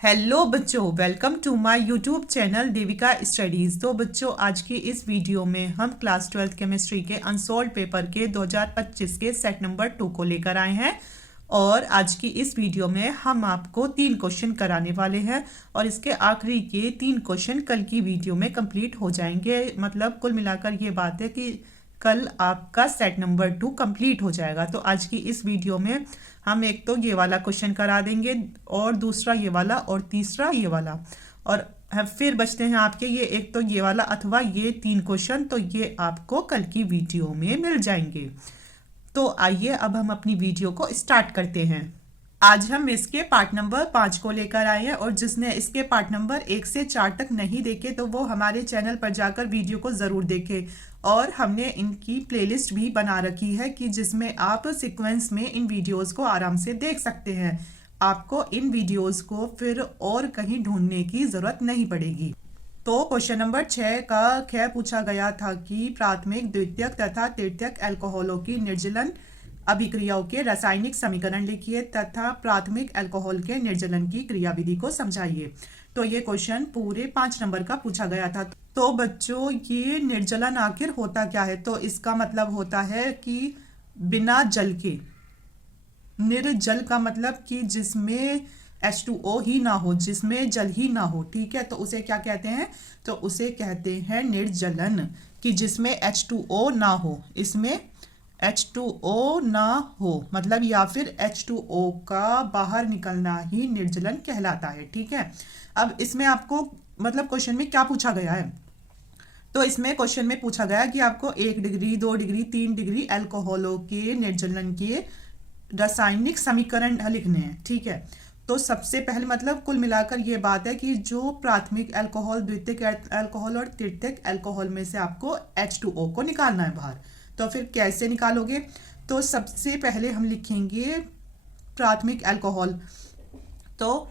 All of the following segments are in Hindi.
हेलो बच्चों, welcome to my YouTube channel Devika studies. तो बच्चों, आज की इस वीडियो में हम क्लास 12th केमिस्ट्री के अनसॉल्व पेपर के 2025 के सेट नंबर 2 को लेकर आए हैं। और आज की इस वीडियो में हम आपको 3 क्वेश्चन कराने वाले हैं और इसके आखिरी के 3 क्वेश्चन कल की वीडियो में कंप्लीट हो जाएंगे। मतलब कुल मिलाकर ये बात है कि कल आपका सेट नंबर 2 कंप्लीट हो जाएगा। तो आज की इस वीडियो में हम एक तो ये वाला क्वेश्चन करा देंगे और दूसरा ये वाला और तीसरा ये वाला, और फिर बचते हैं आपके ये एक तो ये वाला अथवा ये 3 क्वेश्चन, तो ये आपको कल की वीडियो में मिल जाएंगे। तो आइए अब हम अपनी वीडियो को स्टार्ट करते हैं। आज हम इसके पार्ट नंबर 5 को लेकर आए हैं और जिसने इसके पार्ट नंबर 1 से 4 तक नहीं देखे तो वो हमारे चैनल पर जाकर वीडियो को ज़रूर देखें। और हमने इनकी प्लेलिस्ट भी बना रखी है कि जिसमें आप सीक्वेंस में इन वीडियोस को आराम से देख सकते हैं। आपको इन वीडियोस को फिर और कहीं ढूंढने की ज़रूरत नहीं पड़ेगी। तो क्वेश्चन नंबर 6 का ख पूछा गया था कि प्राथमिक, द्वितीयक तथा तृतीयक अल्कोहलों की निर्जलन अभिक्रियाओं के रासायनिक समीकरण लिखिए तथा प्राथमिक अल्कोहल के निर्जलन की क्रियाविधि को समझाइए। तो ये क्वेश्चन पूरे 5 नंबर का पूछा गया था। तो बच्चों, ये निर्जलन आखिर होता क्या है? तो इसका मतलब होता है कि बिना जल के, निर्जल का मतलब कि जिसमें H2O ही ना हो, जिसमें जल ही ना हो। ठीक है, तो उसे क्या कहते हैं? तो उसे कहते हैं निर्जलन, कि जिसमें H2O ना हो, इसमें H2O ना हो मतलब, या फिर H2O का बाहर निकलना ही निर्जलन कहलाता है। ठीक है, अब इसमें आपको मतलब क्वेश्चन में क्या पूछा गया है? तो इसमें क्वेश्चन में पूछा गया कि आपको 1 डिग्री, 2 डिग्री, 3 डिग्री अल्कोहलों के निर्जलन के रासायनिक समीकरण लिखने हैं। ठीक है, तो सबसे पहले मतलब कुल मिलाकर ये बात है कि जो प्राथमिक अल्कोहल, द्वितीयक अल्कोहल और तृतीयक अल्कोहल में से आपको H2O को निकालना है बाहर। तो फिर कैसे निकालोगे? तो सबसे पहले हम लिखेंगे प्राथमिक अल्कोहल। तो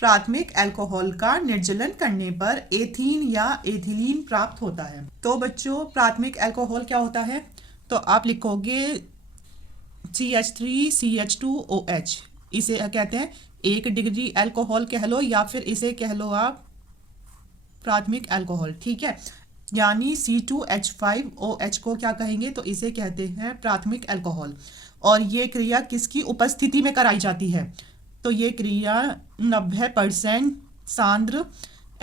प्राथमिक अल्कोहल का निर्जलन करने पर एथीन या एथिलीन प्राप्त होता है। तो बच्चों, प्राथमिक अल्कोहल क्या होता है? तो आप लिखोगे CH3CH2OH। इसे कहते हैं 1 डिग्री अल्कोहल कह लो, या फिर इसे कह लो आप प्राथमिक अल्कोहल। ठीक है, यानी C2H5OH को क्या कहेंगे? तो इसे कहते हैं प्राथमिक अल्कोहल। और ये क्रिया किसकी उपस्थिति में कराई जाती है? तो ये क्रिया 90% सांद्र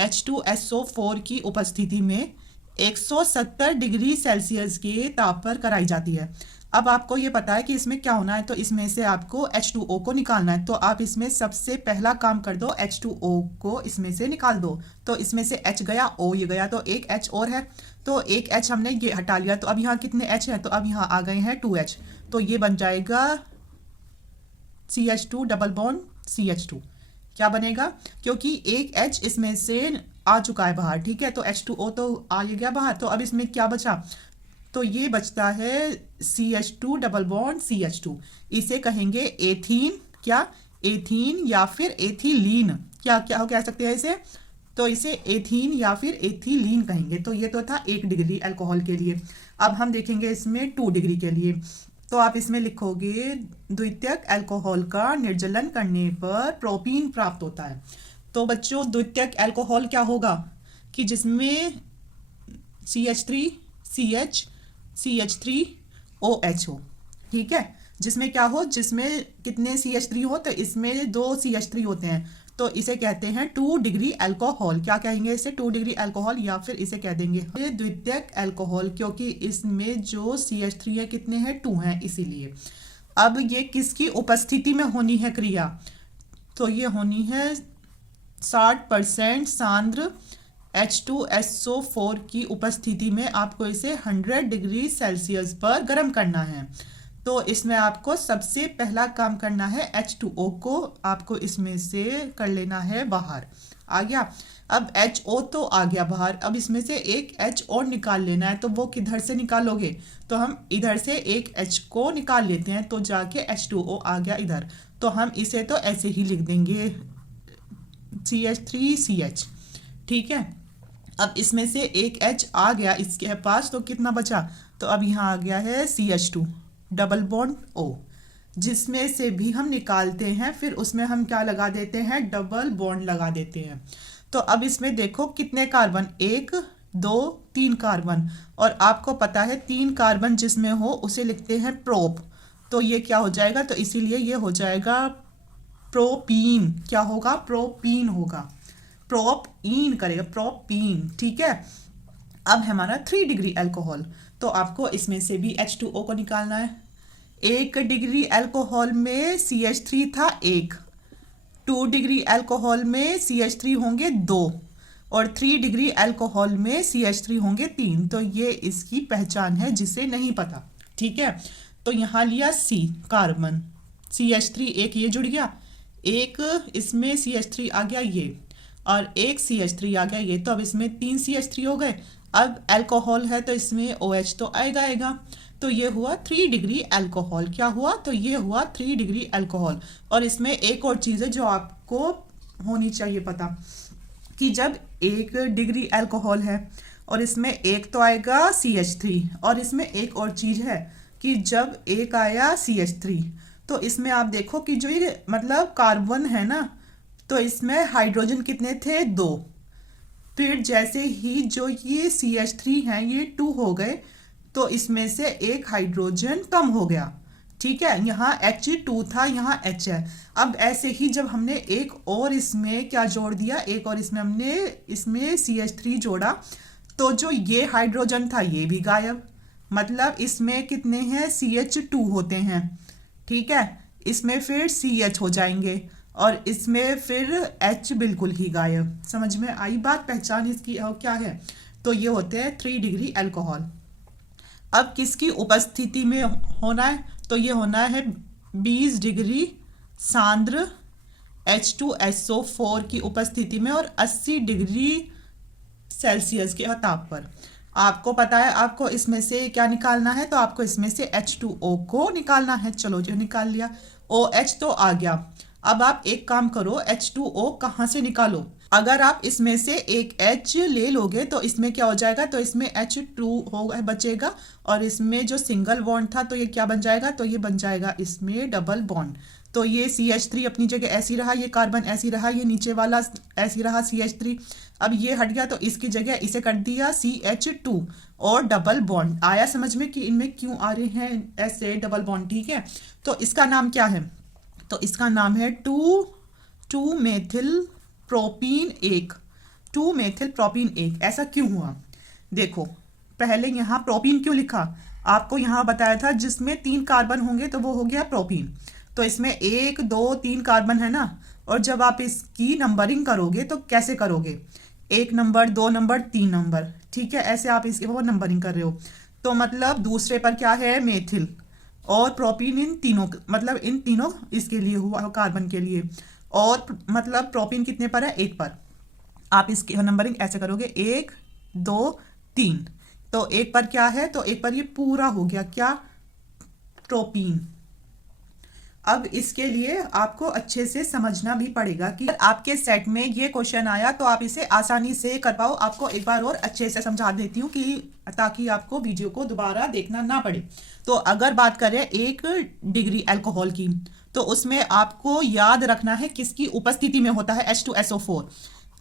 H2SO4 की उपस्थिति में 170 डिग्री सेल्सियस के ताप पर कराई जाती है। अब आपको ये पता है कि इसमें क्या होना है, तो इसमें से आपको H2O को निकालना है। तो आप इसमें सबसे पहला काम कर दो, H2O को इसमें से निकाल दो। तो इसमें से H गया, O ये गया, तो एक H और है, तो एक H हमने ये हटा लिया। तो अब यहाँ कितने H हैं? तो अब यहाँ आ गए हैं 2H। तो ये बन जाएगा CH2 डबल बॉन्ड CH2। क्या बनेगा? क्योंकि एक H इसमें से आ चुका है बाहर। ठीक है, तो H2O तो आ गया बाहर। तो अब इसमें क्या बचा? तो ये बचता है CH2 डबल बॉन्ड CH2। इसे कहेंगे एथीन। क्या? एथीन या फिर एथिलीन। क्या क्या कह सकते हैं इसे? तो इसे एथीन या फिर एथिलीन कहेंगे। तो ये तो था 1 डिग्री अल्कोहल के लिए। अब हम देखेंगे इसमें 2 डिग्री के लिए। तो आप इसमें लिखोगे द्वितीयक अल्कोहल का निर्जलन करने पर प्रोपीन प्राप्त होता है। तो बच्चों, द्वितीयक अल्कोहल क्या होगा? कि जिसमें CH3CH3OH हो। ठीक है, जिसमें क्या हो? जिसमें कितने CH3 हो? तो इसमें 2 CH3 होते हैं। तो इसे कहते हैं 2 डिग्री अल्कोहल। क्या कहेंगे इसे? 2 डिग्री अल्कोहल, या फिर इसे कह देंगे ये द्वितीयक अल्कोहल, क्योंकि इसमें जो CH3 है कितने हैं? 2 हैं, इसीलिए। अब ये किसकी उपस्थिति में होनी है क्रिया? तो ये होनी है 60% सांद्र H2SO4 की उपस्थिति में। आपको इसे 100 डिग्री सेल्सियस पर गर्म करना है। तो इसमें आपको सबसे पहला काम करना है, H2O को आपको इसमें से कर लेना है बाहर। आ गया? अब HO तो आ गया बाहर, अब इसमें से एक H और निकाल लेना है। तो वो किधर से निकालोगे? तो हम इधर से एक H को निकाल लेते हैं, तो जाके H2O आ गया इधर। तो हम इसे तो ऐसे ही लिख देंगे CH3CH। ठीक है, अब इसमें से एक H आ गया इसके पास, तो कितना बचा? तो अब यहाँ आ गया है CH2 डबल बॉन्ड O। जिसमें से भी हम निकालते हैं फिर उसमें हम क्या लगा देते हैं, डबल बॉन्ड लगा देते हैं। तो अब इसमें देखो कितने कार्बन, 1 2 3 कार्बन, और आपको पता है 3 कार्बन जिसमें हो उसे लिखते हैं प्रोप। तो ये क्या हो जाएगा, तो इसीलिए ये हो जाएगा प्रोपीन। क्या होगा, प्रोपीन होगा, प्रोपीन करेगा, प्रोपीन। ठीक है। अब हमारा 3 डिग्री अल्कोहल, तो आपको इसमें से भी H2O को निकालना है। 1 डिग्री अल्कोहल में CH3 था 1, 2 डिग्री अल्कोहल में CH3 होंगे 2, और 3 डिग्री अल्कोहल में CH3 होंगे 3। तो ये इसकी पहचान है जिसे नहीं पता। ठीक है। तो यहाँ लिया C कार्बन, CH3 एक ये जुड़ गया, एक इसमें CH3 आ गया ये, और एक CH3 आ गया ये। तो अब इसमें 3 CH3 हो गए। अब अल्कोहल है तो इसमें OH तो आएगा। तो ये हुआ 3 डिग्री अल्कोहल। क्या हुआ, तो ये हुआ 3 डिग्री अल्कोहल। और इसमें एक और चीज़ है जो आपको होनी चाहिए पता, कि जब 1 डिग्री अल्कोहल है और इसमें एक तो आएगा CH3, और इसमें एक और चीज़ है कि जब एक आया CH3 तो इसमें आप देखो कि जो ये मतलब कार्बन है ना, तो इसमें हाइड्रोजन कितने थे, 2। फिर जैसे ही जो ये CH3 हैं ये 2 हो गए, तो इसमें से एक हाइड्रोजन कम हो गया। ठीक है। यहाँ H2 था, यहाँ H है। अब ऐसे ही जब हमने एक और इसमें क्या जोड़ दिया, एक और इसमें हमने इसमें CH3 जोड़ा, तो जो ये हाइड्रोजन था ये भी गायब। मतलब इसमें कितने हैं, CH2 होते हैं। ठीक है। इसमें फिर CH हो जाएंगे, और इसमें फिर H बिल्कुल ही गायब। समझ में आई बात, पहचान इसकी क्या है। तो ये होते हैं 3 डिग्री अल्कोहल। अब किसकी उपस्थिति में होना है, तो ये होना है 20 डिग्री सांद्र H2SO4 की उपस्थिति में, और 80 डिग्री सेल्सियस के ताप पर। आपको पता है आपको इसमें से क्या निकालना है, तो आपको इसमें से H2O को निकालना है। चलो जो निकाल लिया, OH तो आ गया। अब आप एक काम करो, H2O कहाँ से निकालो। अगर आप इसमें से एक H ले लोगे तो इसमें क्या हो जाएगा, तो इसमें H2 हो बचेगा, और इसमें जो सिंगल बॉन्ड था तो ये क्या बन जाएगा, तो ये बन जाएगा इसमें डबल बॉन्ड। तो ये CH3 अपनी जगह ऐसी रहा, ये कार्बन ऐसी रहा, ये नीचे वाला ऐसी रहा CH3। अब ये हट गया तो इसकी जगह इसे कर दिया CH2, और डबल बॉन्ड आया समझ में कि इनमें क्यों आ रहे हैं ऐसे डबल बॉन्ड। ठीक है। तो इसका नाम क्या है, तो इसका नाम है 2 मेथिल प्रोपीन 1, 2 मेथिल प्रोपीन 1। ऐसा क्यों हुआ, देखो पहले यहाँ प्रोपीन क्यों लिखा, आपको यहाँ बताया था जिसमें 3 कार्बन होंगे तो वो हो गया प्रोपीन। तो इसमें 1 2 3 कार्बन है ना, और जब आप इसकी नंबरिंग करोगे तो कैसे करोगे, 1 नंबर 2 नंबर 3 नंबर। ठीक है। ऐसे आप इसकी वो नंबरिंग कर रहे हो। तो मतलब दूसरे पर क्या है, मेथिल, और प्रोपीन इन तीनों, मतलब इन तीनों इसके लिए हुआ कार्बन के लिए, और मतलब प्रोपीन कितने पर है, 1 पर। आप इसकी नंबरिंग ऐसे करोगे 1 2 3, तो 1 पर क्या है, तो 1 पर ये पूरा हो गया क्या, प्रोपीन। अब इसके लिए आपको अच्छे से समझना भी पड़ेगा कि आपके सेट में ये क्वेश्चन आया तो आप इसे आसानी से कर पाओ। आपको एक बार और अच्छे से समझा देती हूँ कि ताकि आपको वीडियो को दोबारा देखना ना पड़े। तो अगर बात करें 1 डिग्री अल्कोहल की, तो उसमें आपको याद रखना है किसकी उपस्थिति में होता है, H2SO4।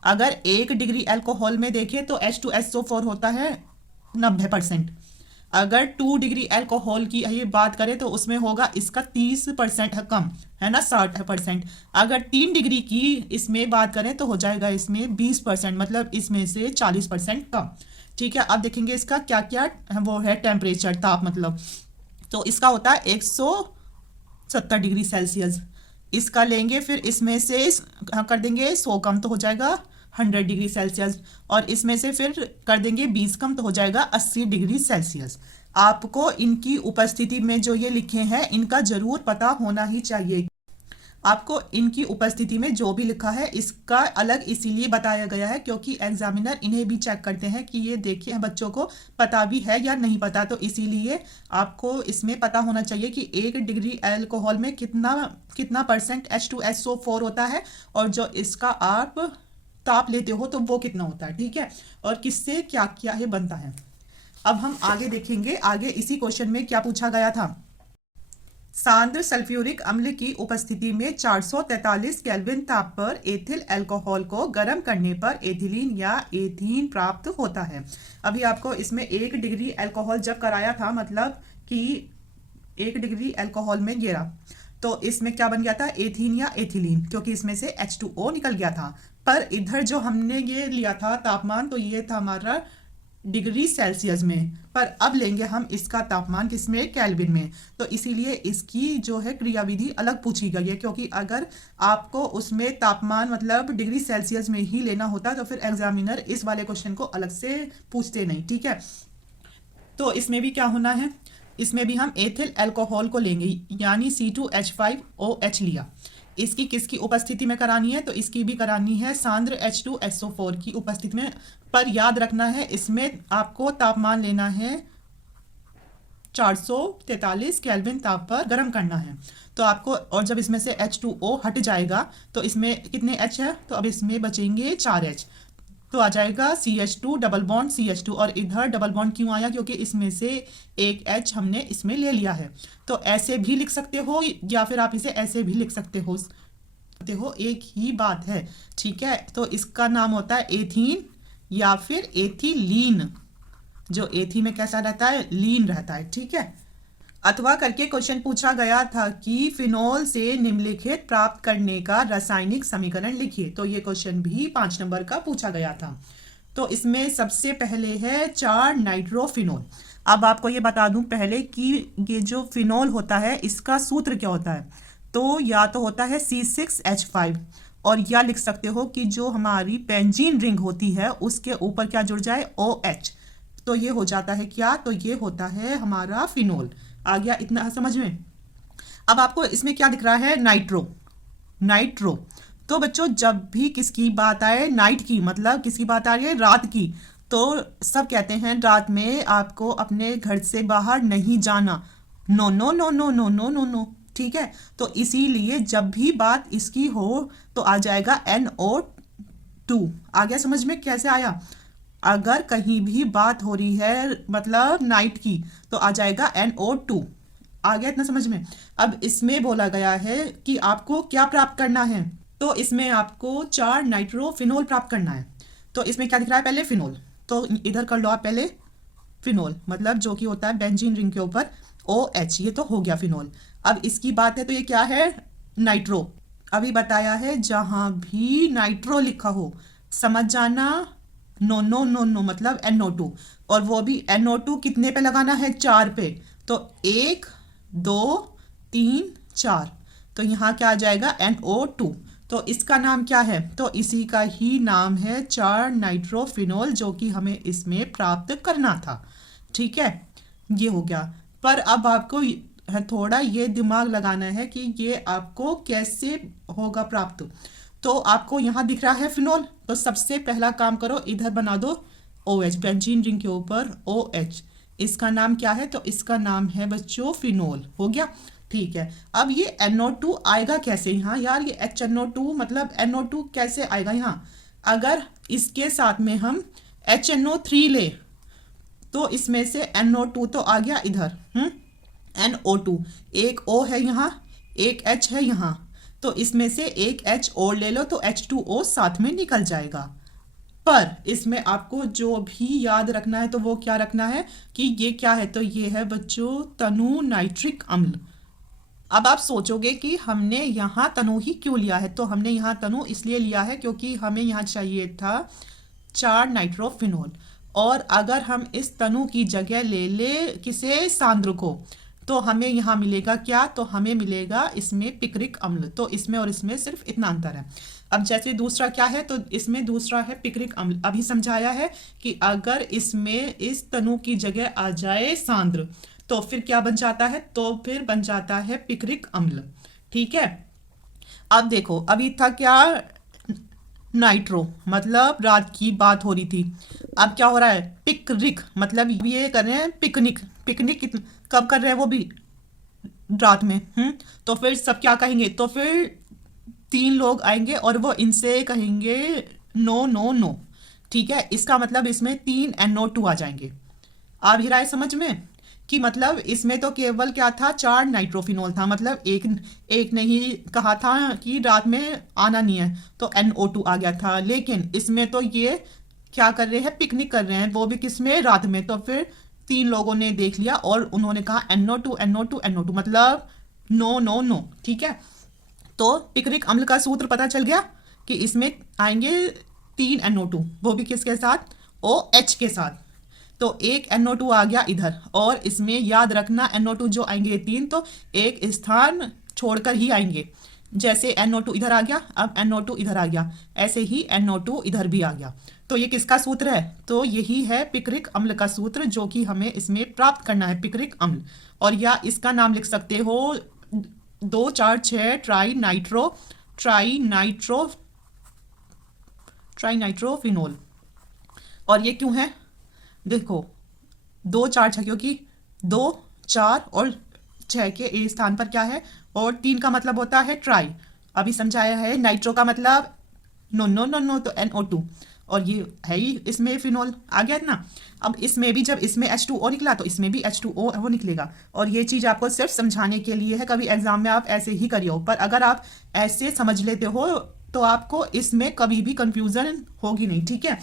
अगर 1 डिग्री अल्कोहल में देखें तो H2SO4 होता है 90%। अगर 2 डिग्री अल्कोहल की ये बात करें तो उसमें होगा इसका 30% कम, है ना, 60%। अगर 3 डिग्री की इसमें बात करें तो हो जाएगा इसमें 20%, मतलब इसमें से 40% कम। ठीक है। अब देखेंगे इसका क्या क्या वो है टेम्परेचर, ताप मतलब, तो इसका होता है 170 डिग्री सेल्सियस। इसका लेंगे फिर इसमें से कर देंगे 100 कम तो हो जाएगा 100 डिग्री सेल्सियस, और इसमें से फिर कर देंगे 20 कम तो हो जाएगा 80 डिग्री सेल्सियस। आपको इनकी उपस्थिति में जो ये लिखे हैं इनका जरूर पता होना ही चाहिए। आपको इनकी उपस्थिति में जो भी लिखा है इसका अलग इसीलिए बताया गया है क्योंकि एग्जामिनर इन्हें भी चेक करते हैं कि ये देखिए बच्चों को पता भी है या नहीं पता। तो इसीलिए आपको इसमें पता होना चाहिए कि 1 डिग्री अल्कोहल में कितना परसेंट H2SO4 होता है, और जो इसका आप ताप लेते हो तो वो कितना होता है। ठीक है। और किससे क्या क्या ये बनता है। अब हम आगे देखेंगे, आगे इसी क्वेश्चन में क्या पूछा गया था। सांद्र सल्फ्यूरिक अम्ल की उपस्थिति में 443 केल्विन ताप पर एथिल अल्कोहल को गर्म करने पर एथिलीन या एथीन प्राप्त होता है। अभी आपको इसमें 1 डिग्री अल्कोहल जब कराया था, मतलब कि 1 डिग्री अल्कोहल में गिरा, तो इसमें क्या बन गया था, एथीन या एथिलीन, क्योंकि इसमें से H2O निकल गया था। पर इधर जो हमने ये लिया था तापमान, तो ये था हमारा डिग्री सेल्सियस में, पर अब लेंगे हम इसका तापमान किसमें, केल्विन में। तो इसीलिए इसकी जो है क्रियाविधि अलग पूछी गई है, क्योंकि अगर आपको उसमें तापमान मतलब डिग्री सेल्सियस में ही लेना होता तो फिर एग्जामिनर इस वाले क्वेश्चन को अलग से पूछते नहीं। ठीक है, तो इसमें भी क्या होना है, इसमें भी हम एथिल अल्कोहल को लेंगे, यानी C2H5OH लिया। इसकी किसकी उपस्थिति में करानी है, तो इसकी भी करानी है सांद्र H2SO4 की उपस्थिति में। पर याद रखना है इसमें आपको तापमान लेना है 443 केल्विन ताप पर गर्म करना है। तो आपको, और जब इसमें से H2O हट जाएगा तो इसमें कितने H है, तो अब इसमें बचेंगे 4 H, तो आ जाएगा CH2 डबल बॉन्ड CH2। और इधर डबल बॉन्ड क्यों आया, क्योंकि इसमें से एक H हमने इसमें ले लिया है। तो ऐसे भी लिख सकते हो या फिर आप इसे ऐसे भी लिख सकते हो, एक ही बात है। ठीक है, तो इसका नाम होता है एथीन या फिर एथिलीन। जो एथी में कैसा रहता है, लीन रहता है। ठीक है, अथवा करके क्वेश्चन पूछा गया था कि फिनोल से निम्नलिखित प्राप्त करने का रासायनिक समीकरण लिखिए। तो ये क्वेश्चन भी 5 नंबर का पूछा गया था। तो इसमें सबसे पहले है 4 नाइट्रोफिनोल। अब आपको ये बता दूं पहले कि ये जो फिनोल होता है इसका सूत्र क्या होता है, तो या तो होता है C6H5, और या लिख सकते हो कि जो हमारी बेंजीन रिंग होती है उसके ऊपर क्या जुड़ जाए, OH, तो ये हो जाता है क्या, तो ये होता है हमारा फिनोल। आ गया इतना समझ में। अब आपको इसमें क्या दिख रहा है, नाइट्रो। तो बच्चों जब भी किसकी बात आए, नाइट की, मतलब किसकी बात आ रही है, रात की, तो सब कहते हैं रात में आपको अपने घर से बाहर नहीं जाना। No no no no no no no no. ठीक है, तो इसीलिए जब भी बात इसकी हो तो आ जाएगा NO2। आ गया समझ में कैसे आया। अगर कहीं भी बात हो रही है मतलब नाइट की, तो आ जाएगा NO2। आ गया इतना समझ में। अब इसमें बोला गया है कि आपको क्या प्राप्त करना है, तो इसमें आपको 4 नाइट्रोफिनोल प्राप्त करना है। तो इसमें क्या दिख रहा है, पहले फिनोल, तो इधर कर लो आप पहले फिनोल, मतलब जो कि होता है बेंजीन रिंग के ऊपर OH, ये तो हो गया फिनोल। अब इसकी बात है तो ये क्या है, नाइट्रो। अभी बताया है जहां भी नाइट्रो लिखा हो समझ जाना, नो नो नो नो मतलब NO2, और वो भी NO2 कितने पे लगाना है, 4 पे। तो 1 2 3 4, तो यहाँ क्या आ जाएगा, NO2। तो इसका नाम क्या है, तो इसी का ही नाम है 4 नाइट्रोफिनोल, जो कि हमें इसमें प्राप्त करना था। ठीक है, ये हो गया। पर अब आपको थोड़ा ये दिमाग लगाना है कि ये आपको कैसे होगा प्राप्त। तो आपको यहाँ दिख रहा है फिनोल, तो सबसे पहला काम करो, इधर बना दो OH, बेंजीन रिंग के ऊपर OH। इसका नाम क्या है, तो इसका नाम है बच्चों फिनोल। हो गया, ठीक है। अब ये NO2 आएगा कैसे यहाँ, यार ये HNO2 मतलब NO2 कैसे आएगा यहाँ। अगर इसके साथ में हम HNO3 ले, तो इसमें से NO2 तो आ गया इधर, NO2, एक O है यहाँ, एक H है यहाँ, तो इसमें से एक H और ले लो तो H2O साथ में निकल जाएगा। पर इसमें आपको जो भी याद रखना है तो वो क्या रखना है कि ये क्या है, तो ये है बच्चों तनु नाइट्रिक अम्ल। अब आप सोचोगे कि हमने यहाँ तनु ही क्यों लिया है, तो हमने यहाँ तनु इसलिए लिया है क्योंकि हमें यहाँ चाहिए था 4 नाइट्रोफिनोल, और अगर हम इस तनु की जगह ले ले किसे, सांद्र को, तो हमें यहाँ मिलेगा क्या, तो हमें मिलेगा इसमें पिक्रिक अम्ल। तो इसमें और इसमें सिर्फ इतना अंतर है। अब जैसे दूसरा क्या है, तो इसमें दूसरा है पिक्रिक अम्ल। अभी समझाया है कि अगर इसमें इस तनु की जगह आ जाए सांद्र, तो फिर क्या बन जाता है, तो फिर बन जाता है पिक्रिक अम्ल। ठीक है, अब देखो अभी था क्या, नाइट्रो मतलब रात की बात हो रही थी। अब क्या हो रहा है, पिकरिक मतलब ये कर रहे हैं पिकनिक। पिकनिक कब कर रहे हैं, वो भी रात में। तो फिर सब क्या कहेंगे, तो फिर 3 लोग आएंगे और वो इनसे कहेंगे नो नो नो। ठीक है, इसका मतलब इसमें 3 NO2 आ जाएंगे। आ भी रहा है समझ में। कि मतलब इसमें तो केवल क्या था, 4 नाइट्रोफिनॉल था, मतलब एक एक ने ही कहा था कि रात में आना नहीं है तो NO2 आ गया था। लेकिन इसमें तो ये क्या कर रहे हैं, पिकनिक कर रहे हैं, वो भी किसमें, रात में। तो फिर 3 लोगों ने देख लिया और उन्होंने कहा NO2 NO2 NO2, मतलब नो नो नो। ठीक है, तो पिकनिक अम्ल का सूत्र पता चल गया कि इसमें आएंगे 3 NO2, वो भी किसके साथ, OH के साथ। तो एक NO2 आ गया इधर, और इसमें याद रखना NO2 जो आएंगे 3 तो एक स्थान छोड़कर ही आएंगे। जैसे NO2 इधर आ गया, अब NO2 इधर आ गया, ऐसे ही NO2 इधर भी आ गया। तो ये किसका सूत्र है, तो यही है पिक्रिक अम्ल का सूत्र, जो कि हमें इसमें प्राप्त करना है, पिक्रिक अम्ल। और या इसका नाम लिख सकते हो 2,4,6 ट्राई नाइट्रोफिनोल। और ये क्यों है, देखो 2,4,6 क्योंकि 2, 4 और 6 के ए स्थान पर क्या है, और 3 का मतलब होता है ट्राई। अभी समझाया है, नाइट्रो का मतलब नो नो नो नो, तो NO2, और ये है ही इसमें फिनोल आ गया ना। अब इसमें भी जब इसमें H2O निकला तो इसमें भी H2O वो निकलेगा। और ये चीज़ आपको सिर्फ समझाने के लिए है, कभी एग्जाम में आप ऐसे ही करिए, पर अगर आप ऐसे समझ लेते हो तो आपको इसमें कभी भी कंफ्यूजन होगी नहीं। ठीक है,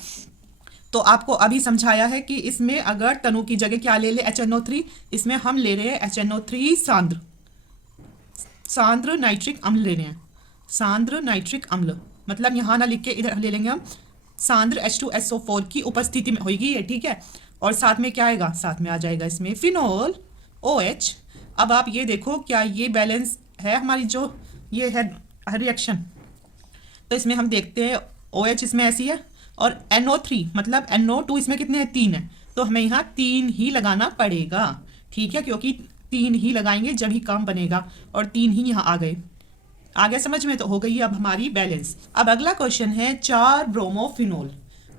तो आपको अभी समझाया है कि इसमें अगर तनु की जगह क्या ले ले, HNO3, इसमें हम ले रहे हैं HNO3 सांद्र नाइट्रिक अम्ल ले रहे हैं, सांद्र नाइट्रिक अम्ल, मतलब यहाँ ना लिख के इधर ले लेंगे हम, सांद्र H2SO4 की उपस्थिति में होगी ये। ठीक है, और साथ में क्या आएगा, साथ में आ जाएगा इसमें फिनोल OH। अब आप ये देखो, क्या ये बैलेंस है हमारी जो ये है रिएक्शन, तो इसमें हम देखते हैं OH इसमें ऐसी है, और NO3 मतलब NO2 इसमें कितने हैं, 3 है, तो हमें यहाँ 3 ही लगाना पड़ेगा। ठीक है, क्योंकि 3 ही लगाएंगे जब ही काम बनेगा, और 3 ही यहाँ आ गए। आ गया समझ में, तो हो गई अब हमारी बैलेंस। अब अगला क्वेश्चन है 4 ब्रोमोफिनोल।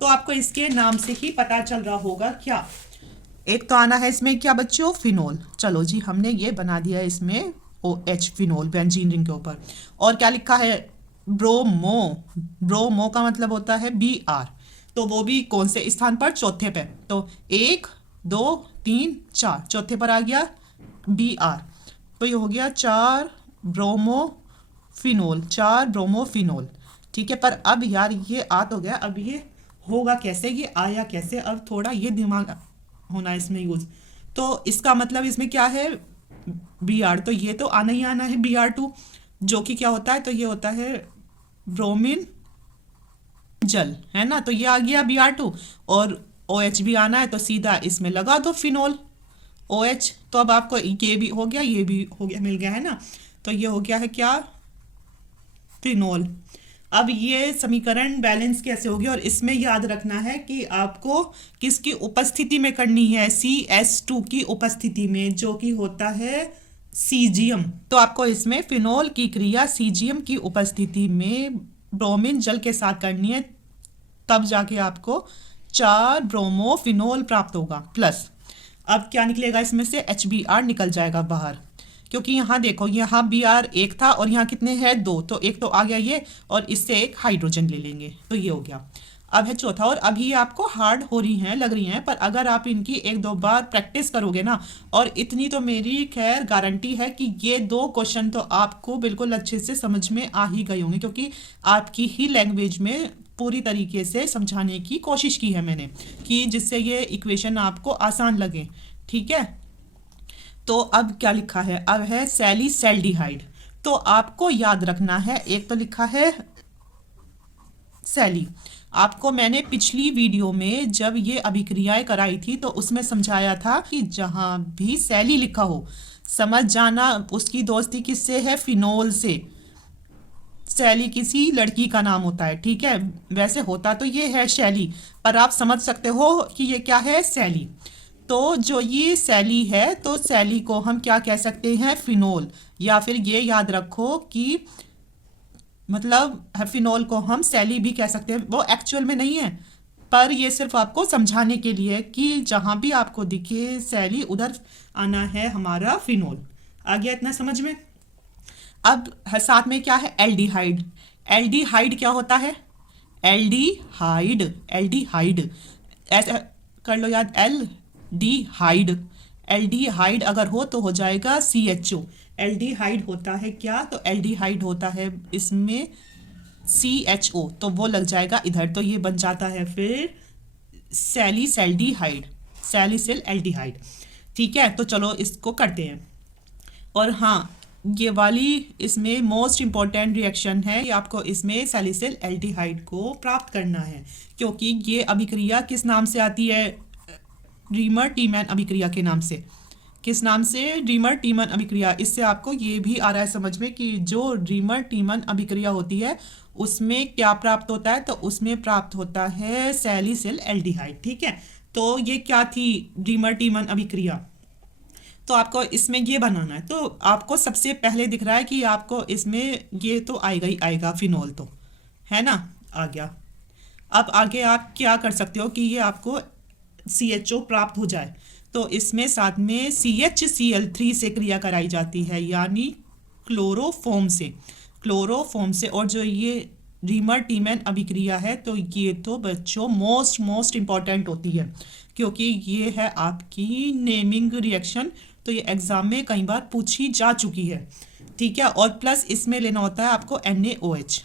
तो आपको इसके नाम से ही पता चल रहा होगा क्या, एक तो आना है इसमें क्या बच्चों, फिनोल। चलो जी, हमने ये बना दिया है इसमें OH फिनोल बेंजीन रिंग के ऊपर। और क्या लिखा है, ब्रोमो। ब्रोमो का मतलब होता है Br, तो वो भी कौन से स्थान पर, चौथे पे। तो 1 2 3 4, चौथे पर आ गया Br, तो ये हो गया 4 ब्रोमोफिनोल, 4 ब्रोमोफिनोल। ठीक है, पर अब यार ये आ तो गया, अब ये होगा कैसे, ये आया कैसे, अब थोड़ा ये दिमाग होना है इसमें यूज। तो इसका मतलब इसमें क्या है, Br, तो ये तो आना ही आना है Br2, जो कि क्या होता है, तो ये होता है ब्रोमीन जल, है ना। तो ये आ गया Br2, और OH भी आना है, तो सीधा इसमें लगा दो फिनोल OH। तो अब आपको ये भी हो गया, ये भी हो गया, मिल गया है ना। तो ये हो गया है क्या, फिनोल। अब ये समीकरण बैलेंस कैसे होगी, और इसमें याद रखना है कि आपको किसकी उपस्थिति में करनी है, CS2 की उपस्थिति में, जो कि होता है सीजियम। तो आपको इसमें फिनोल की क्रिया सीजियम की उपस्थिति में ब्रोमीन जल के साथ करनी है, तब जाके आपको 4 ब्रोमोफिनोल प्राप्त होगा। प्लस अब क्या निकलेगा इसमें से, HBr निकल जाएगा बाहर, क्योंकि यहाँ देखो, यहाँ Br 1 था और यहाँ कितने हैं, 2, तो एक तो आ गया ये, और इससे एक हाइड्रोजन ले लेंगे, तो ये हो गया। अब है चौथा, और अभी ये आपको हार्ड हो रही हैं, लग रही हैं, पर अगर आप इनकी 1-2 बार प्रैक्टिस करोगे ना, और इतनी तो मेरी खैर गारंटी है कि ये 2 क्वेश्चन तो आपको बिल्कुल अच्छे से समझ में आ ही गए होंगे, क्योंकि आपकी ही लैंग्वेज में पूरी तरीके से समझाने की कोशिश की है मैंने, कि जिससे ये इक्वेशन आपको आसान लगे। ठीक है, तो अब क्या लिखा है, अब है सैलीसेल्डिहाइड। तो आपको याद रखना है, एक तो लिखा है सैली, आपको मैंने पिछली वीडियो में जब ये अभिक्रियाएं कराई थी तो उसमें समझाया था कि जहां भी सैली लिखा हो समझ जाना उसकी दोस्ती किससे है, फिनोल से। सैली किसी लड़की का नाम होता है, ठीक है, वैसे होता तो ये है शैली, पर आप समझ सकते हो कि ये क्या है, सैली। तो जो ये सैली है, तो सैली को हम क्या कह सकते हैं, फिनोल। या फिर ये याद रखो कि मतलब फिनोल को हम सैली भी कह सकते हैं, वो एक्चुअल में नहीं है, पर ये सिर्फ आपको समझाने के लिए कि जहां भी आपको दिखे सैली, उधर आना है हमारा फिनोल। आ गया इतना समझ में। अब साथ में क्या है, एल्डिहाइड। एल्डिहाइड क्या होता है, एल्डिहाइड, एल्डिहाइड ऐसे कर लो याद, एल्डिहाइड, एल्डिहाइड अगर हो तो हो जाएगा CHO। एल्डिहाइड होता है क्या, तो एल्डिहाइड होता है इसमें CHO, तो वो लग जाएगा इधर, तो ये बन जाता है फिर सैलिसैल्डिहाइड, सैलिसिल एल्डिहाइड। ठीक है, तो चलो इसको करते हैं। और हाँ, ये वाली इसमें मोस्ट इम्पॉर्टेंट रिएक्शन है, ये आपको इसमें सैलिसिल एल्डिहाइड को प्राप्त करना है, क्योंकि ये अभिक्रिया किस नाम से आती है, रीमर टीमैन अभिक्रिया के नाम से। किस नाम से, रीमर टीमन अभिक्रिया। इससे आपको ये भी आ रहा है समझ में कि जो रीमर टीमन अभिक्रिया होती है उसमें क्या प्राप्त होता है, तो उसमें प्राप्त होता है सैलिसिल एल्डिहाइड। ठीक है, तो ये क्या थी रीमर टीमन अभिक्रिया, तो आपको इसमें ये बनाना है। तो आपको सबसे पहले दिख रहा है कि आपको इसमें ये तो आएगा ही आएगा, फिनोल तो है ना, आ गया। अब आगे आप क्या कर सकते हो कि ये आपको CHO प्राप्त हो जाए, तो इसमें साथ में CHCl3 से क्रिया कराई जाती है, यानी क्लोरोफॉर्म से, क्लोरोफॉर्म से। और जो ये रीमर टीमैन अभिक्रिया है, तो ये तो बच्चों मोस्ट इम्पॉर्टेंट होती है, क्योंकि ये है आपकी नेमिंग रिएक्शन, तो ये एग्जाम में कई बार पूछी जा चुकी है। ठीक है, और प्लस इसमें लेना होता है आपको NaOH,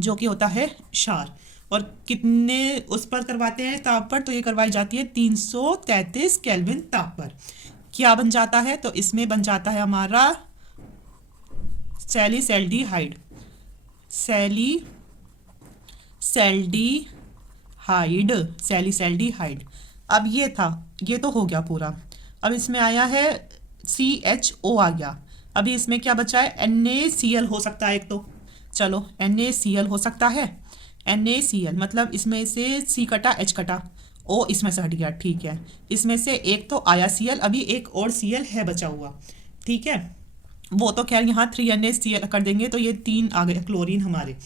जो कि होता है क्षार। और कितने उस पर करवाते हैं ताप पर, तो ये करवाई जाती है 333 केल्विन ताप पर। क्या बन जाता है, तो इसमें बन जाता है हमारा सैलिसैल्डिहाइड, सैलिसैल्डिहाइड। अब ये था, ये तो हो गया पूरा। अब इसमें आया है CHO आ गया। अभी इसमें क्या बचा है, NaCl हो सकता है एक, तो चलो NaCl हो सकता है। NaCl मतलब इसमें से C कटा H कटा, O इसमें से हट गया। ठीक है, इसमें से एक तो आया Cl, अभी एक और Cl है बचा हुआ। ठीक है, वो तो खैर यहाँ 3NaCl कर देंगे, तो ये 3 आ गए क्लोरीन हमारे।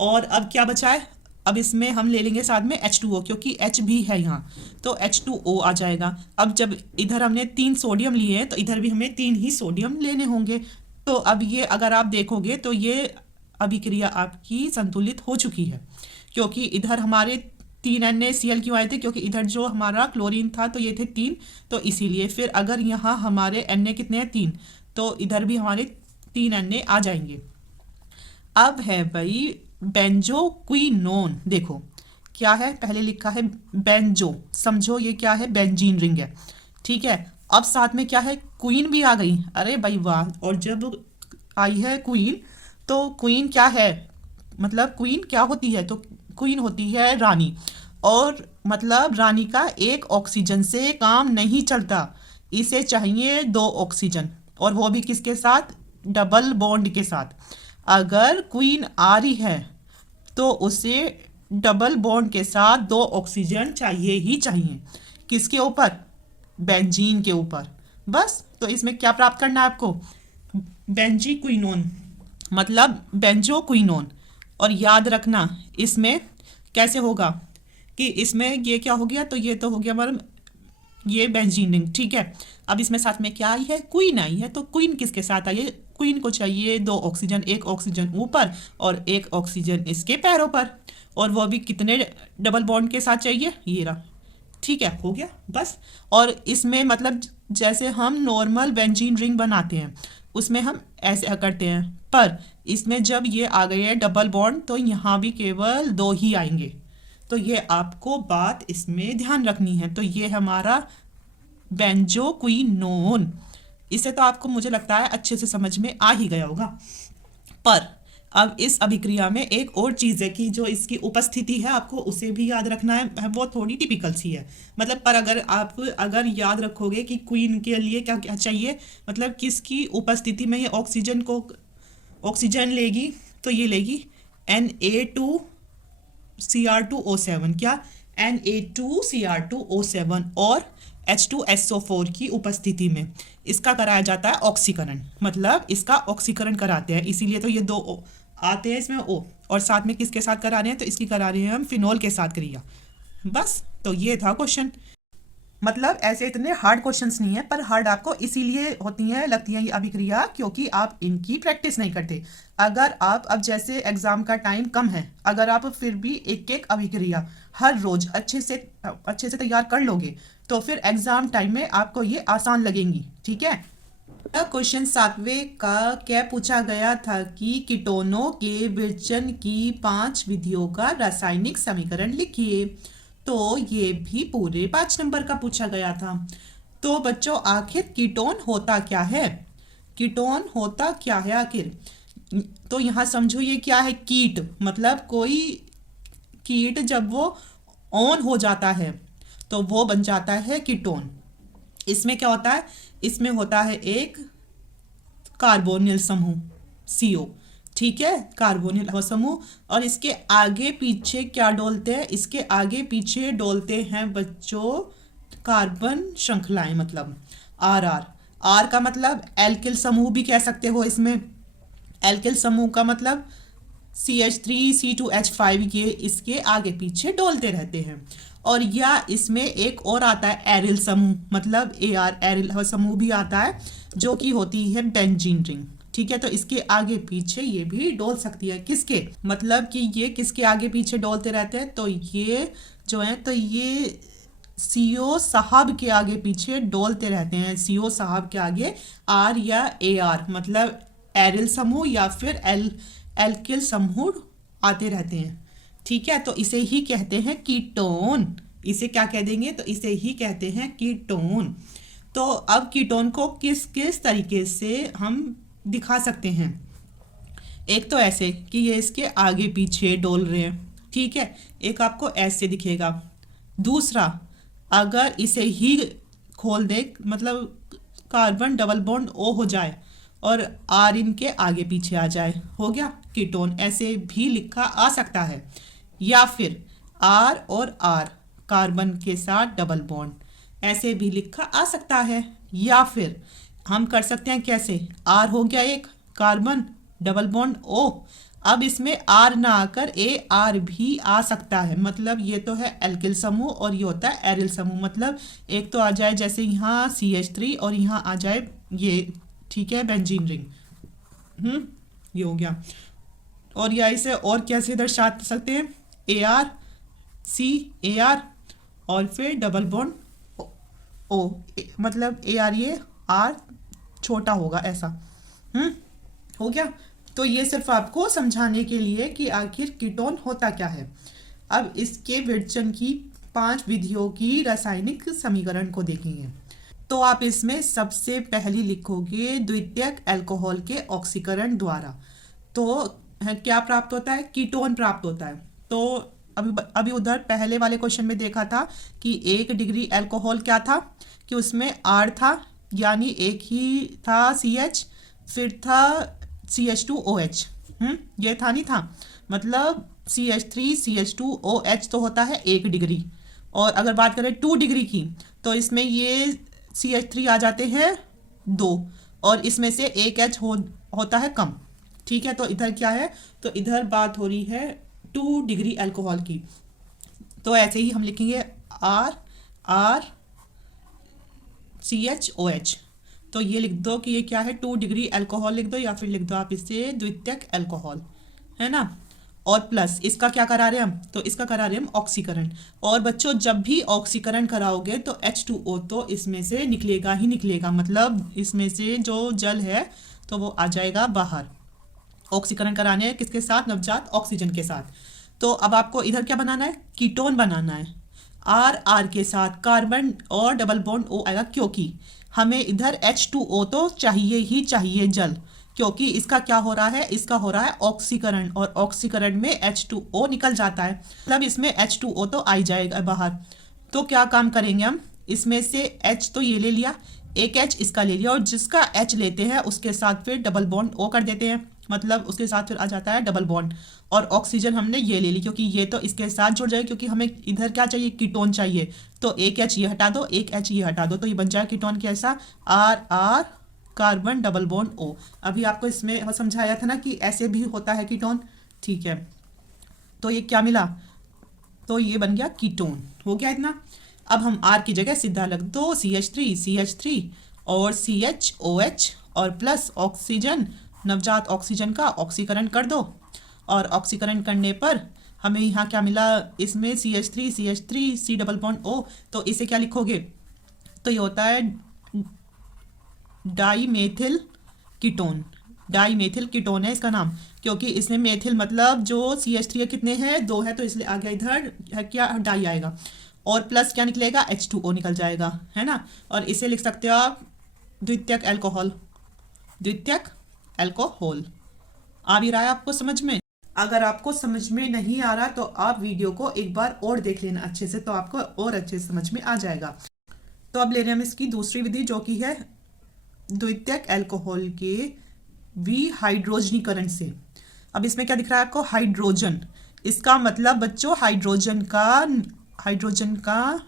और अब क्या बचा है, अब इसमें हम ले लेंगे साथ में H2O, क्योंकि H भी है यहाँ, तो H2O आ जाएगा। अब जब इधर हमने 3 सोडियम लिए हैं, तो इधर भी हमें 3 ही सोडियम लेने होंगे। तो अब ये अगर आप देखोगे तो ये अभिक्रिया आपकी संतुलित हो चुकी है, क्योंकि इधर हमारे 3 NaCl क्यों आए थे, क्योंकि इधर जो हमारा क्लोरीन था तो ये थे 3, तो इसीलिए फिर अगर यहाँ हमारे Na कितने हैं 3, तो इधर भी हमारे 3 Na आ जाएंगे। अब है भाई बेंजोक्विनोन, देखो क्या है, पहले लिखा है बेंजो, समझो ये क्या है, बेंजीन रिंग है। ठीक है, अब साथ में क्या है, क्वीन भी आ गई, अरे भाई वाह। और जब आई है क्वीन, तो क्वीन क्या है, मतलब क्वीन क्या होती है, तो क्वीन होती है रानी। और मतलब रानी का एक ऑक्सीजन से काम नहीं चलता, इसे चाहिए 2 ऑक्सीजन, और वो भी किसके साथ, डबल बॉन्ड के साथ। अगर क्वीन आ रही है तो उसे डबल बॉन्ड के साथ 2 ऑक्सीजन चाहिए ही चाहिए। किसके ऊपर, बेंजीन के ऊपर। बस, तो इसमें क्या प्राप्त करना है आपको, बेंजीक्विनोन मतलब बेंजोक्विनोन। और याद रखना इसमें कैसे होगा कि इसमें ये क्या हो गया, तो ये तो हो गया हमारा ये बेंजीन रिंग। ठीक है, अब इसमें साथ में क्या आई है, क्वीन आई है, तो क्वीन किसके साथ आई है, क्वीन को चाहिए 2 ऑक्सीजन, एक ऑक्सीजन ऊपर और एक ऑक्सीजन इसके पैरों पर, और वो भी कितने डबल बॉन्ड के साथ चाहिए, ये रहा। ठीक है, हो गया बस। और इसमें मतलब जैसे हम नॉर्मल बेंजीन रिंग बनाते हैं उसमें हम ऐसे करते हैं, पर इसमें जब ये आ गए हैं डबल बॉन्ड, तो यहाँ भी केवल 2 ही आएंगे। तो ये आपको बात इसमें ध्यान रखनी है। तो ये हमारा बेंजोक्विनोन, इसे तो आपको मुझे लगता है अच्छे से समझ में आ ही गया होगा। पर अब इस अभिक्रिया में एक और चीज़ है कि जो इसकी उपस्थिति है आपको उसे भी याद रखना है, वो थोड़ी टिपिकल सी है। मतलब पर अगर याद रखोगे कि क्वीन के लिए क्या क्या चाहिए, मतलब किसकी उपस्थिति में ये ऑक्सीजन लेगी, तो ये लेगी Na2Cr2O7, क्या Na2Cr2O7 और H2SO4 की उपस्थिति में इसका कराया जाता है ऑक्सीकरण, मतलब इसका ऑक्सीकरण कराते हैं, इसीलिए तो ये 2 आते हैं इसमें O, और साथ में किसके साथ करा रहे हैं, तो इसकी करा रहे हैं हम फिनोल के साथ क्रिया। बस, तो ये था क्वेश्चन। मतलब ऐसे इतने हार्ड क्वेश्चंस नहीं है, पर हार्ड आपको इसीलिए होती हैं लगती हैं ये अभिक्रिया क्योंकि आप इनकी प्रैक्टिस नहीं करते। अगर आप अब जैसे एग्जाम का टाइम कम है, अगर आप फिर भी एक एक अभिक्रिया हर रोज अच्छे से तैयार कर लोगे तो फिर एग्जाम टाइम में आपको ये आसान लगेंगी। ठीक है। क्वेश्चन 7वें का क्या पूछा गया था कि कीटोनों के विरचन की 5 विधियों का रासायनिक समीकरण लिखिए। तो ये भी पूरे 5 नंबर का पूछा गया था। तो बच्चों आखिर कीटोन होता क्या है? कीटोन होता क्या है आखिर? तो यहाँ समझो ये क्या है, कीट मतलब कोई कीट जब वो ऑन हो जाता है तो वो बन जाता है कीटोन। इसमें क्या होता है, इसमें होता है एक कार्बोनिल समूह CO। ठीक है, कार्बोनिल समूह। और इसके आगे पीछे क्या डोलते हैं, इसके आगे पीछे डोलते हैं बच्चों कार्बन श्रृंखलाएं, मतलब आर का मतलब एल्किल समूह भी कह सकते हो। इसमें एल्किल समूह का मतलब CH3 C2H5 ये इसके आगे पीछे डोलते रहते हैं। और या इसमें एक और आता है एरिल समूह, मतलब AR एरिल समूह भी आता है जो कि होती है बेंजीन रिंग। ठीक है, तो इसके आगे पीछे ये भी डोल सकती है। किसके मतलब कि ये किसके आगे पीछे डोलते रहते हैं, तो ये जो है तो ये CO साहब के आगे पीछे डोलते रहते हैं। CO साहब के आगे R या AR मतलब एरिल समूह या फिर एल्किल समूह आते रहते हैं। ठीक है, तो इसे ही कहते हैं कीटोन। इसे क्या कह देंगे, तो इसे ही कहते हैं कीटोन। तो अब कीटोन को किस किस तरीके से हम दिखा सकते हैं? एक तो ऐसे कि ये इसके आगे पीछे डोल रहे हैं। ठीक है, एक आपको ऐसे दिखेगा। दूसरा, अगर इसे ही खोल दे मतलब कार्बन डबल बॉन्ड O हो जाए और R इनके आगे पीछे आ जाए, हो गया कीटोन। ऐसे भी लिखा आ सकता है। या फिर R और R कार्बन के साथ डबल बॉन्ड, ऐसे भी लिखा आ सकता है। या फिर हम कर सकते हैं कैसे, R हो गया एक कार्बन डबल बॉन्ड O, अब इसमें R ना आकर AR भी आ सकता है। मतलब ये तो है एल्किल समूह और ये होता है एरिल समूह। मतलब एक तो आ जाए जैसे यहाँ CH3 और यहाँ आ जाए ये, ठीक है, बेंजीन रिंग। ये हो गया। और या इसे और कैसे दर्शा सकते हैं, AR और फिर डबल बॉन्ड O, मतलब AR ये R छोटा होगा ऐसा। हो गया। तो ये सिर्फ आपको समझाने के लिए कि आखिर कीटोन होता क्या है। अब इसके विरचन की 5 विधियों की रासायनिक समीकरण को देखेंगे। तो आप इसमें सबसे पहली लिखोगे द्वितीयक अल्कोहल के ऑक्सीकरण द्वारा। तो क्या प्राप्त होता है, कीटोन प्राप्त होता है। तो अभी उधर पहले वाले क्वेश्चन में देखा था कि 1 डिग्री अल्कोहल क्या था कि उसमें R था, यानी एक ही था CH, फिर था CH2OH। ये था नहीं था, मतलब CH3CH2OH तो होता है 1 डिग्री। और अगर बात करें 2 डिग्री की तो इसमें ये CH3 आ जाते हैं 2 और इसमें से एक H होता है कम। ठीक है, तो इधर क्या है, तो इधर बात हो रही है 2 डिग्री अल्कोहल की। तो ऐसे ही हम लिखेंगे R CHOH। तो ये लिख दो कि ये क्या है, 2 डिग्री अल्कोहल लिख दो या फिर लिख दो आप इसे द्वितीयक अल्कोहल, है ना। और प्लस इसका क्या करा रहे हम, तो इसका करा रहे हम ऑक्सीकरण। और बच्चों जब भी ऑक्सीकरण कराओगे तो H2O तो इसमें से निकलेगा ही निकलेगा, मतलब इसमें से जो जल है तो वो आ जाएगा बाहर। ऑक्सीकरण कराने किसके साथ, नवजात ऑक्सीजन के साथ। तो अब आपको इधर क्या बनाना है, कीटोन बनाना है। R के साथ कार्बन और डबल बॉन्ड O आएगा क्योंकि हमें इधर H2O तो चाहिए ही चाहिए जल, क्योंकि इसका क्या हो रहा है, इसका हो रहा है ऑक्सीकरण और ऑक्सीकरण में H2O निकल जाता है, मतलब इसमें H2O तो आ ही जाएगा बाहर। तो क्या काम करेंगे हम, इसमें से H तो ये ले लिया, एक H इसका ले लिया और जिसका H लेते हैं उसके साथ फिर डबल बॉन्ड O कर देते हैं, मतलब उसके साथ फिर आ जाता है डबल बॉन्ड। और ऑक्सीजन हमने ये ले ली क्योंकि ये तो इसके साथ जुड़ जाए, क्योंकि हमें इधर क्या चाहिए, कीटोन चाहिए। तो एक H ये हटा दो, एक H ये हटा दो, तो ये बन जाए कीटोन कैसा, R carbon double bond O। अभी आपको इसमें समझाया था ना कि ऐसे भी होता है कीटोन। ठीक है, तो ये क्या मिला, तो ये बन गया कीटोन, हो गया इतना। अब हम R की जगह सीधा लग दो CH3 और CHOH और प्लस ऑक्सीजन, नवजात ऑक्सीजन का ऑक्सीकरण कर दो। और ऑक्सीकरण करने पर हमें यहाँ क्या मिला, इसमें CH3 C double bond O, तो इसे क्या लिखोगे, तो ये होता है डाईमेथिल कीटोन। डाईमेथिल कीटोन है इसका नाम, क्योंकि इसमें मेथिल मतलब जो CH3 कितने हैं, 2 है, तो इसलिए आ गया इधर है क्या, डाई आएगा, और प्लस क्या निकलेगा, H2O निकल जाएगा, है ना। और इसे लिख सकते हो आप द्वितीयक अल्कोहल। द्वितीयक अल्कोहल आ भी रहा है आपको समझ में? अगर आपको समझ में नहीं आ रहा तो आप वीडियो को एक बार और देख लेना अच्छे से, तो आपको और अच्छे से समझ में आ जाएगा। तो अब ले रहे हैं हम इसकी दूसरी विधि, जो कि है द्वितीयक अल्कोहल के विहाइड्रोजनीकरण से। अब इसमें क्या दिख रहा है आपको, हाइड्रोजन। इसका मतलब बच्चों हाइड्रोजन का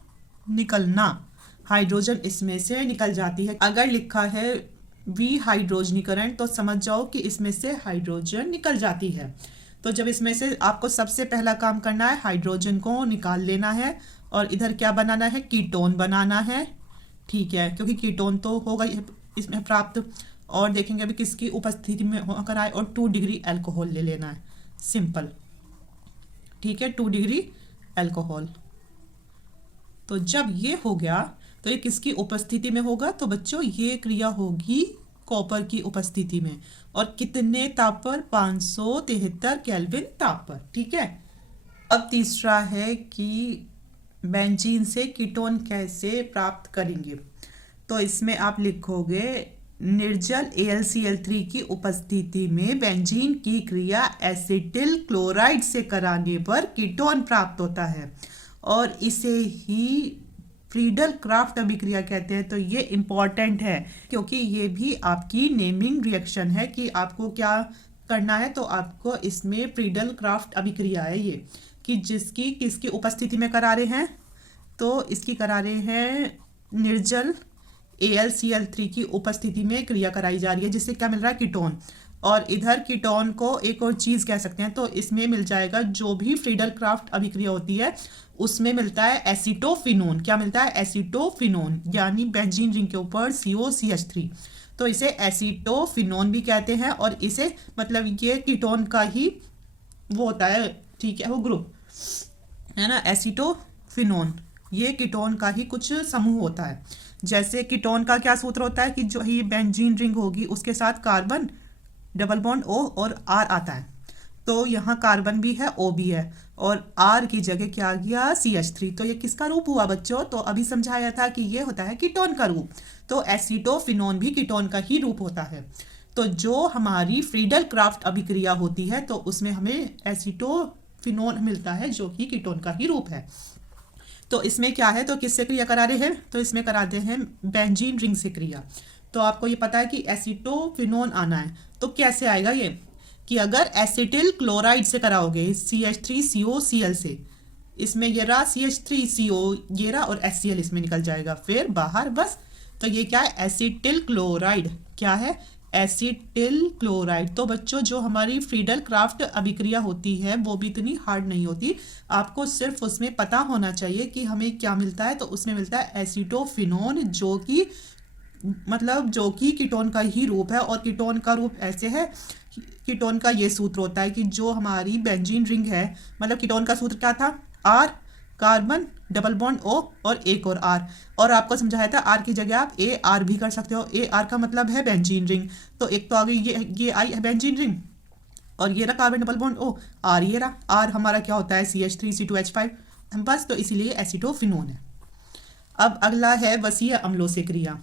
निकलना, हाइड्रोजन इसमें से निकल जाती है। अगर लिखा है विहाइड्रोजनीकरण तो समझ जाओ कि इसमें से हाइड्रोजन निकल जाती है। तो जब इसमें से आपको सबसे पहला काम करना है, हाइड्रोजन को निकाल लेना है और इधर क्या बनाना है, कीटोन बनाना है, ठीक है, क्योंकि कीटोन तो होगा इसमें प्राप्त। और देखेंगे अभी किसकी उपस्थिति में होकर आए, और 2 डिग्री अल्कोहल ले लेना है, सिंपल, ठीक है, 2 डिग्री अल्कोहल। तो जब ये हो गया तो ये किसकी उपस्थिति में होगा, तो बच्चों ये क्रिया होगी कॉपर की उपस्थिति में, और कितने ताप पर, 573 केल्विन ताप पर, ठीक है। अब तीसरा है कि बेंजीन से कीटोन कैसे प्राप्त करेंगे। तो इसमें आप लिखोगे निर्जल AlCl3 की उपस्थिति में बेंजीन की क्रिया एसिटिल क्लोराइड से कराने पर कीटोन प्राप्त होता है, और इसे ही फ्रीडल क्राफ्ट अभिक्रिया कहते हैं। तो ये इम्पॉर्टेंट है, क्योंकि ये भी आपकी नेमिंग रिएक्शन है कि आपको क्या करना है। तो आपको इसमें फ्रीडल क्राफ्ट अभिक्रिया है ये, कि जिसकी किसकी उपस्थिति में करा रहे हैं, तो इसकी करा रहे हैं निर्जल AlCl3 की उपस्थिति में क्रिया कराई जा रही है, जिससे क्या मिल रहा है, कीटोन। और इधर कीटोन को एक और चीज़ कह सकते हैं, तो इसमें मिल जाएगा जो भी फ्रीडल क्राफ्ट अभिक्रिया होती है उसमें मिलता है एसीटोफिनोन। क्या मिलता है, एसीटोफिनोन, यानी बेंजीन रिंग के ऊपर COCH3, तो इसे एसीटोफिनोन भी कहते हैं। और इसे मतलब ये कीटोन का ही वो होता है, ठीक है, वो ग्रुप है ना, एसीटोफिनोन, ये कीटोन का ही कुछ समूह होता है। जैसे कीटोन का क्या सूत्र होता है कि जो ही बेंजीन रिंग होगी उसके साथ कार्बन डबल बॉन्ड O और R आता है, तो यहाँ कार्बन भी है, O भी है, और R की जगह क्या आ गया, CH3। तो ये किसका रूप हुआ बच्चों, तो अभी समझाया था कि ये होता है कीटोन का रूप। तो एसीटोफिनोन भी कीटोन का ही रूप होता है। तो जो हमारी फ्रीडल क्राफ्ट अभिक्रिया होती है तो उसमें हमें एसीटोफिनोन मिलता है, जो कि कीटोन का ही रूप है। तो इसमें क्या है, तो किससे क्रिया करा रहे हैं, तो इसमें कराते हैं बेंजीन रिंग से क्रिया। तो आपको ये पता है कि एसीटोफिनोन आना है, तो कैसे आएगा ये, कि अगर एसिटिल क्लोराइड से कराओगे CH3COCl से, इसमें ये रहा CH3CO ये रहा, और HCl इसमें निकल जाएगा फिर बाहर, बस। तो ये क्या है, एसिटिल क्लोराइड, क्या है, एसिटिल क्लोराइड। तो बच्चों जो हमारी फ्रीडल क्राफ्ट अभिक्रिया होती है वो भी इतनी हार्ड नहीं होती, आपको सिर्फ उसमें पता होना चाहिए कि हमें क्या मिलता है। तो उसमें मिलता है एसीटोफिनोन, जो कि मतलब जो कि कीटोन का ही रूप है। और कीटोन का रूप ऐसे है, कीटोन का ये सूत्र होता है कि जो हमारी बेंजीन रिंग है, मतलब कीटोन का सूत्र क्या था, R carbon double bond O और एक और R, और आपको समझाया था R की जगह आप AR भी कर सकते हो। AR का मतलब है बेंजीन रिंग, तो एक तो आ गई ये आई है बेंजीन रिंग, और ये रहा carbon double bond O, R ये रहा, R हमारा क्या होता है CH3C2H5, बस। तो इसीलिए एसीटोफिनोन है। अब अगला है वसीय अम्लों से क्रिया।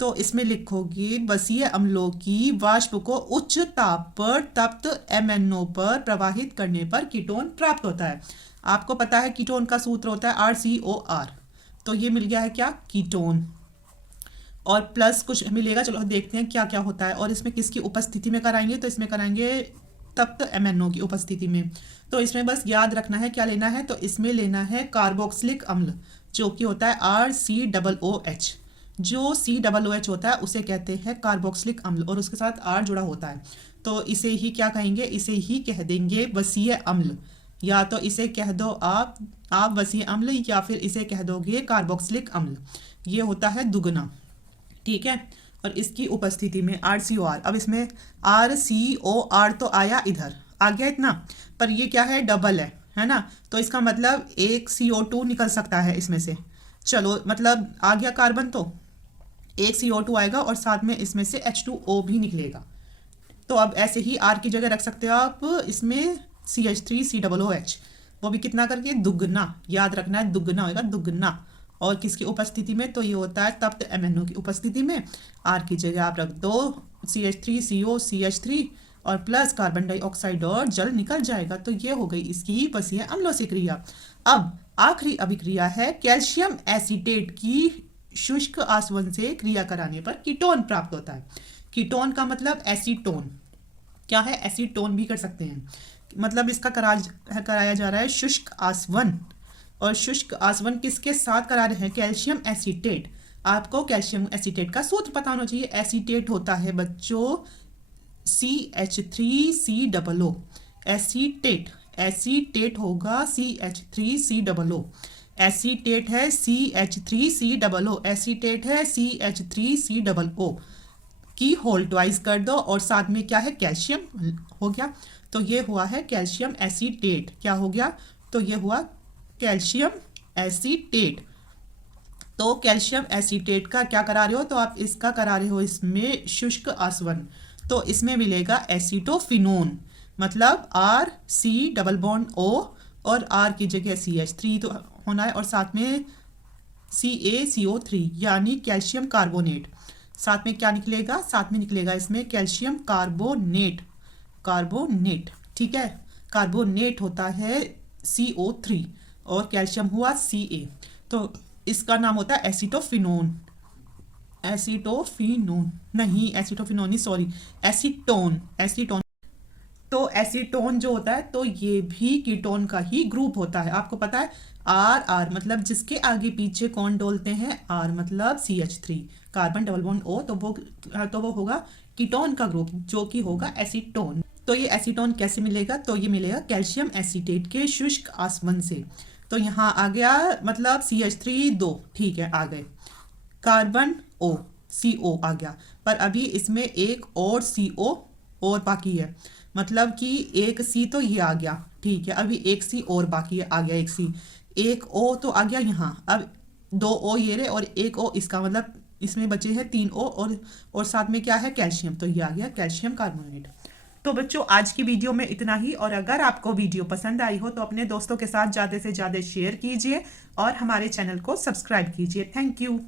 तो इसमें लिखोगे वसीय अम्लों की वाष्प को उच्च ताप पर तप्त MnO पर प्रवाहित करने पर कीटोन प्राप्त होता है। आपको पता है कीटोन का सूत्र होता है RCOR, तो ये मिल गया है क्या, कीटोन, और प्लस कुछ मिलेगा, चलो देखते हैं क्या क्या होता है। और इसमें किसकी उपस्थिति में कराएंगे, तो इसमें कराएंगे तप्त MnO की उपस्थिति में। तो इसमें बस याद रखना है क्या लेना है, तो इसमें लेना है कार्बोक्सिलिक अम्ल, जो कि होता है RCOOH। जो COOH होता है उसे कहते हैं कार्बोक्सिलिक अम्ल, और उसके साथ R जुड़ा होता है, तो इसे ही क्या कहेंगे, इसे ही कह देंगे वसीय अम्ल। या तो इसे कह दो आप वसी अम्ल, या फिर इसे कह दोगे कार्बोक्सिलिक अम्ल। ये होता है दुगना, ठीक है। और इसकी उपस्थिति में RCOR, अब इसमें RCOR तो आया, इधर आ गया इतना, पर ये क्या है, डबल है ना, तो इसका मतलब एक CO2 निकल सकता है इसमें से। चलो मतलब आ गया कार्बन, तो एक CO2 आएगा और साथ में इसमें से H2O भी निकलेगा। तो अब ऐसे ही R की जगह रख सकते हो आप इसमें CH3COOH, वो भी कितना करके, दुगना, याद रखना है, दुगना होगा, दुगना। और किसकी उपस्थिति में, तो ये होता है तप्त MnO की उपस्थिति में। R की जगह आप रख दो CH3CO CH3 और प्लस कार्बन डाइऑक्साइड और जल निकल जाएगा। तो ये हो गई इसकी बसीय अम्लों से क्रिया। अब आखिरी अभिक्रिया है कैल्शियम एसीटेट की शुष्क आसवन से क्रिया कराने पर कीटोन प्राप्त होता है। कीटोन का मतलब एसीटोन, क्या है, एसीटोन भी कर सकते हैं। मतलब इसका कराया जा रहा है शुष्क आसवन, और शुष्क आसवन किसके साथ करा रहे हैं, कैल्शियम एसीटेट। आपको कैल्शियम एसीटेट का सूत्र पता होना चाहिए। एसीटेट होता है बच्चों CH3COO, एसीटेट, एसीटेट होगा CH3COO, एसीटेट है CH3COO, एसीटेट है CH3COO की होल ट्वाइस कर दो, और साथ में क्या है, कैल्शियम हो गया। तो ये हुआ है कैल्शियम एसीटेट, क्या हो गया, तो ये हुआ कैल्शियम एसीटेट। तो कैल्शियम एसीटेट का क्या करा रहे हो, तो आप इसका करा रहे हो इसमें शुष्क आसवन, तो इसमें मिलेगा एसीटोफिनोन, मतलब RC⋯O और R की जगह CH3 तो होना है, और साथ में CaCO3 यानी कैल्शियम कार्बोनेट। साथ में क्या निकलेगा, साथ में निकलेगा इसमें कैल्शियम कार्बोनेट, कार्बोनेट, ठीक है। कार्बोनेट होता है CO3 और कैल्शियम हुआ Ca, तो इसका नाम होता है एसीटोफिनोन, एसीटोफिनोन नहीं, एसीटोफिनोन नहीं, सॉरी, एसीटोन, एसीटोन। तो एसीटोन जो होता है, तो ये भी कीटोन का ही ग्रुप होता है। आपको पता है R मतलब जिसके आगे पीछे कौन डोलते हैं, R मतलब CH3 carbon double bond O, तो वो होगा कीटोन का ग्रुप, जो कि होगा एसीटोन। तो ये एसीटोन कैसे मिलेगा, तो ये मिलेगा कैल्शियम एसीटेट के शुष्क आसवन से। तो यहाँ आ गया मतलब CH3 2, ठीक है, आ गए, कार्बन O CO आ गया, पर अभी इसमें एक और CO और बाकी है, मतलब कि एक C तो ये आ गया, ठीक है, अभी एक C और बाकी है, आ गया एक C, एक O तो आ गया यहाँ, अब 2 O ये रहे और एक O इसका, मतलब इसमें बचे हैं 3 O और साथ में क्या है, कैल्शियम, तो ये आ गया कैल्शियम कार्बोनेट। तो बच्चों आज की वीडियो में इतना ही, और अगर आपको वीडियो पसंद आई हो तो अपने दोस्तों के साथ ज़्यादा से ज़्यादा शेयर कीजिए और हमारे चैनल को सब्सक्राइब कीजिए। Thank you.